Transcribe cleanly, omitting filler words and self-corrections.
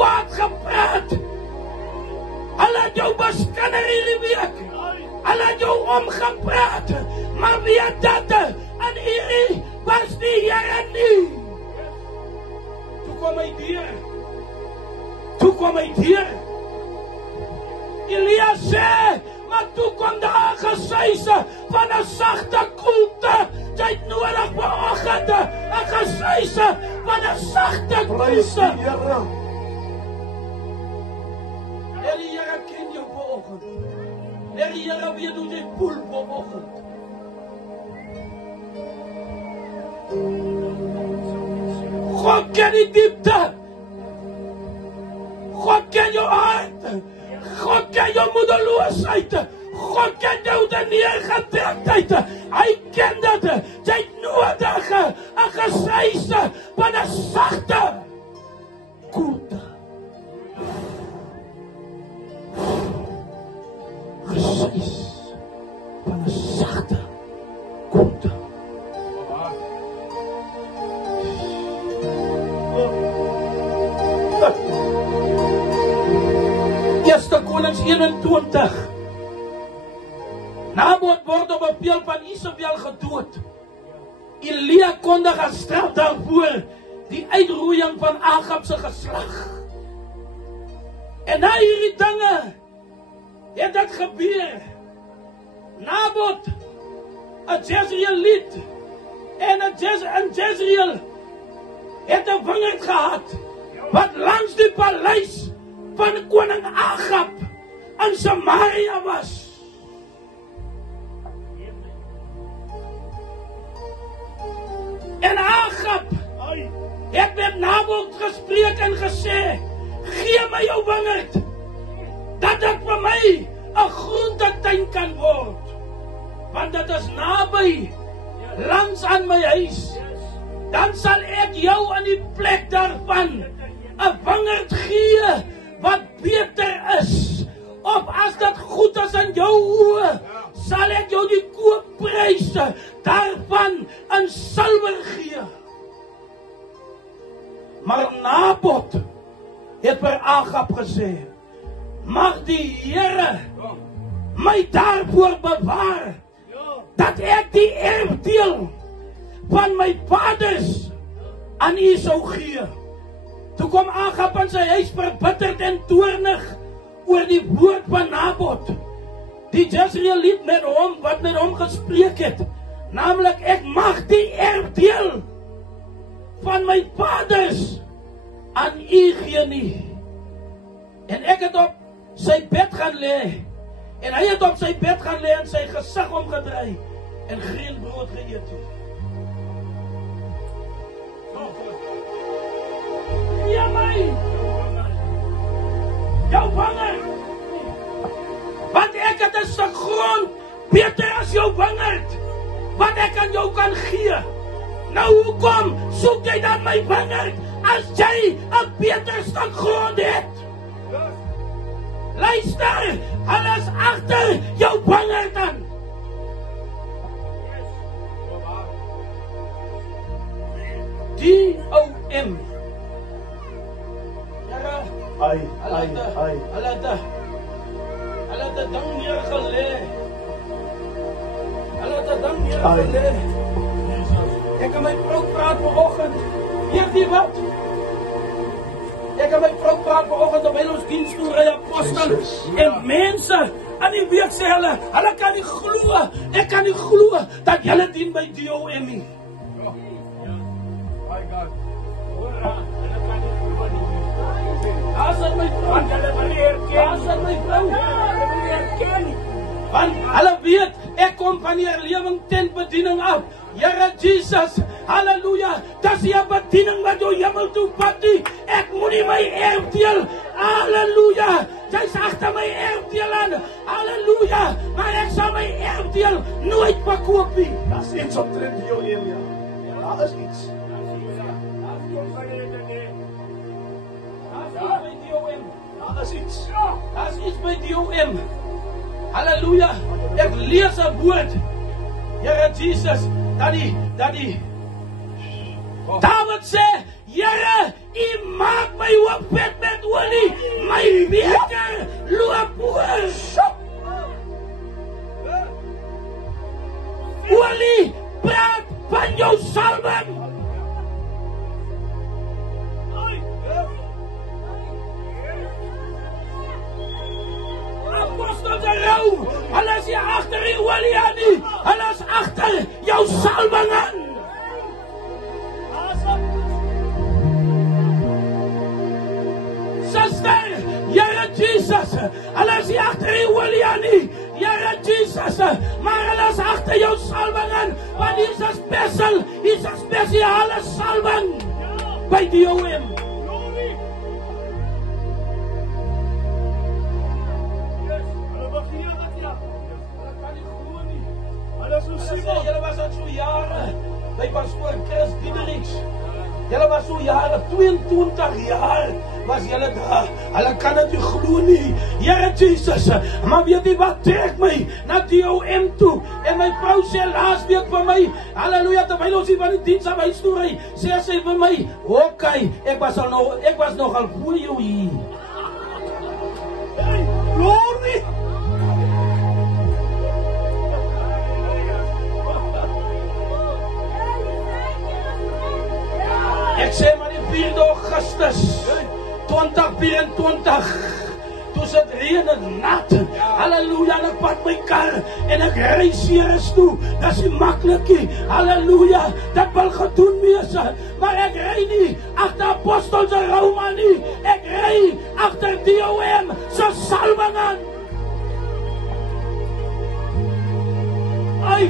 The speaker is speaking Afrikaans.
kwaad gepraat. Hulle het jou beskinder hierdie week. Hulle het jou omgepraat. Maar weet dat in hierdie was die Here nie. Toe kwam hy deur. Elia sê, maar toe kom daar 'n gesuise van 'n sagte koelte. Jy het nodig vanoggend 'n gesuise van 'n sagte koelte. Die Here ken jou vanoggend. Die Here weet hoe jy voel vanoggend. God ken die diepte. God ken jou hart. God ken jou moedeloosheid. God ken jou neergetrektheid. Hy ken dit. Jy het nodig 'n gesuise van 'n sagte koelte. Gesuis van 'n sagte koelte. Eerste Konings 21. Nabot word op beveel van Isabel gedood. Elia kondig as straf daarvoor die uitroeiing van Agab se geslag. En na hierdie dinge het dit gebeur. Nabot, 'n Jezreeliet en 'n Jezreel het 'n wingerd gehad wat langs die paleis van koning Agab in Samaria was. En Agab het met Nabot gespreek en gesê, gee my jou wingerd, dat dit vir my 'n groentetuin kan word, want dit is naby, langs aan my huis. Dan sal ek jou in die plek daarvan 'n wingerd gee wat beter is. Of as dit goed is in jou oë, sal ek jou die koopprys daarvan in silwer gee. Maar Nabot het vir Agab gesê, mag die Here my daarvoor bewaar, dat ek die erfdeel van my vaders aan u sou gee. Toe kom Agab in sy huis verbitterd en toornig oor die woord van Nabot, die Jezreeliet wat met hom gespreek het, naamlik ek mag die erfdeel van my vaders aan u gee nie. En ek het op sy bed gaan lê, en hy het op sy bed gaan lê en sy gesig omgedraai en geen brood geëet het. Ja my, jou wingerd, want ek het 'n stuk grond beter as jou wingerd, wat ek aan jou kan gee. Nou hoekom soek jy dan my wingerd as jy 'n beter stuk grond het? Luister, alles agter jou wingerd aan. D-O-M. Hulle het 'n ding neergelê. Ek en my vrou praat vanoggend. Weet jy wat? Ek en my vrou praat vanoggend terwyl ons diens toe ry apostel. En mense aan die week sê hulle kan nie glo. Ek kan nie glo dat julle dien by D-O-M nie. As my vrou, want hulle weet, ek kom van die herlewing tent bediening af. Here Jesus, halleluja, dis die bediening wat jou hemel toe vat nie. Ek moet nie my erfdeel, halleluja, jy's agter my erfdeel aan, halleluja, maar ek sal my erfdeel nooit verkoop nie. Das iets omtrent jou Elia. Daar is iets. Daar is iets by D-O-M. Halleluja. Ek lees 'n woord. Here Jesus, dat die David sê, Here, U maak my oop met die beker loop oor. Olie praat van jou salwing. Apostels rou, hulle is hier agter die olie aan nie, hulle is agter jou salwing aan. Sister, Here Jesus, hulle is hier agter die olie aan nie, Here Jesus, maar hulle is agter jou salwing aan, want hier is 'n spesiale salwing by die DOM. Julle was al so jare by pastoor Chris Diedericks. Julle was so jare, 22 jaar was julle daar. Hulle kan dit nie glo nie. Here Jesus, maar weet jy wat trek my na DOM toe? En my vrou sê laas week vir my, halleluja, terwyl ons hier van die diens af huis toe ry, sê sy vir my, okay, ek was nogal voor jou hier. Hey, glory! Ek sê maar die 4 Augustus 2024, toe sit reën en nat, halleluja, en ek pat my kar, en ek ry Ceres toe, dat is nie maklikie, halleluja, dat wil gedoen wees, maar ek ry nie, agter apostels en Roma nie, ek ry agter DOM, so salwing aan. Ai,